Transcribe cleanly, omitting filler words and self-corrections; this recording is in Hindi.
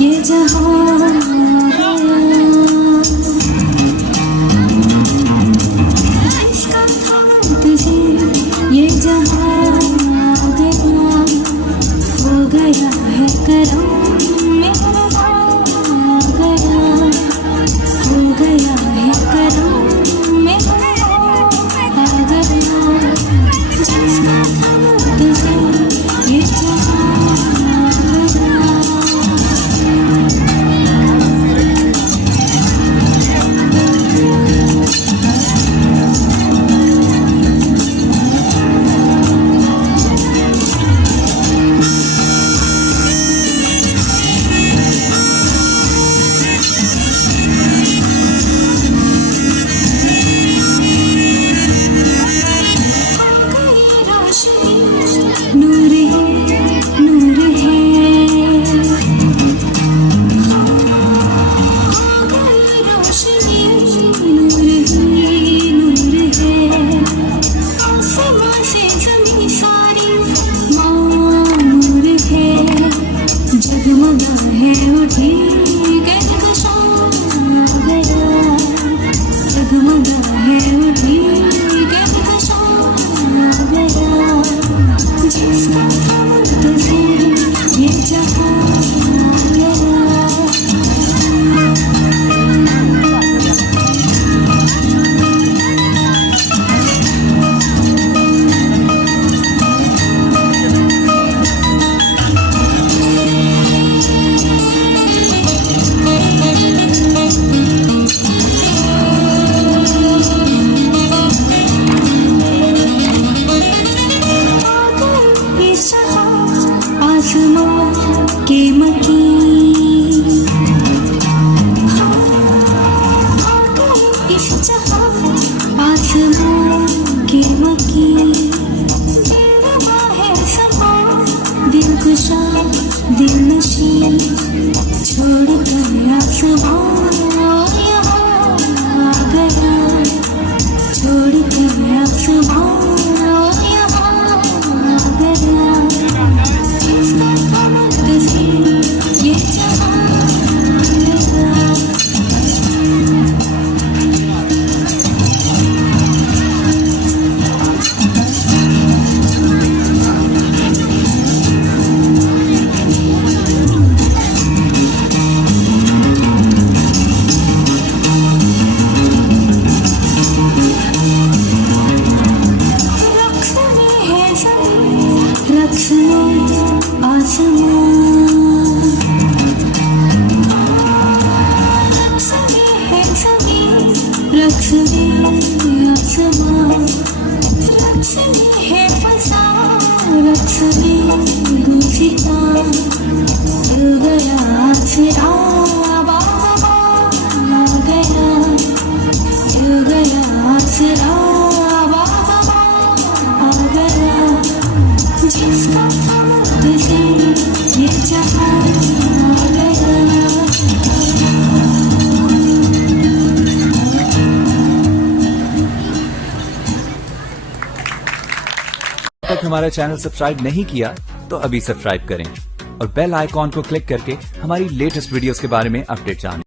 ये जहां इसका तुझे ये जहां गया हो गया है करम मेरा गया हो गया है करम मेरा गया जिसका तुझे ये जहां तक हमारा चैनल सब्सक्राइब नहीं किया तो अभी सब्सक्राइब करें और बेल आइकॉन को क्लिक करके हमारी लेटेस्ट वीडियोस के बारे में अपडेट जानें।